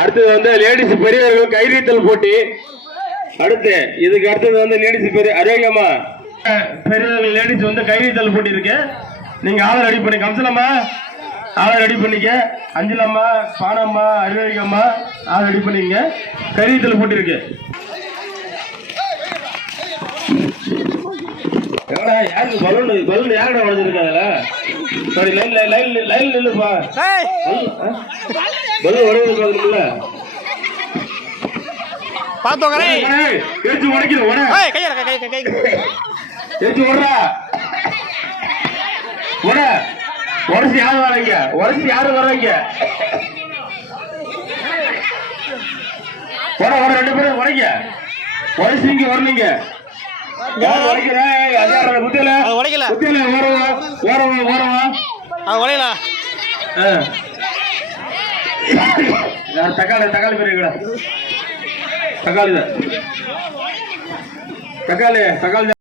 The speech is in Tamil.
அடுத்தது வந்து லேடிஸ் பெரியவர்கள் கைரீத்தல் போட்டி. அடுத்து இதுக்கு அடுத்தது வந்து லேடிஸ் பெரிய அரோக்கியமா பெரியவர்கள் லேடிஸ் வந்து கைரீத்தல் போட்டி இருக்கு. நீங்க ஆளை ரெடி பண்ணி கம்சலம்மா ஆளை ரெடி பண்ணிக்க. அஞ்சலம்மா பானம்மா அரோக்கியம்மா ஆளை ரெடி பண்ணிக்க. கைரீத்தல் போட்டி இருக்கு. யாருக்கு பலூன் யாரோட உடஞ்சிருக்காங்கல்ல? சாரி லைன் நில்லுப்பா. பலூன் உடையதுல பேச்சு உடைக்குது. பேச்சு உடா உடச்சு யாரு வர்றீங்க? உடச்சு யாரு வர்றீங்க? ரெண்டு பேரும் உடைக்க உடச்சு இங்க வரலீங்க. தக்காளி பெரிய தக்காளி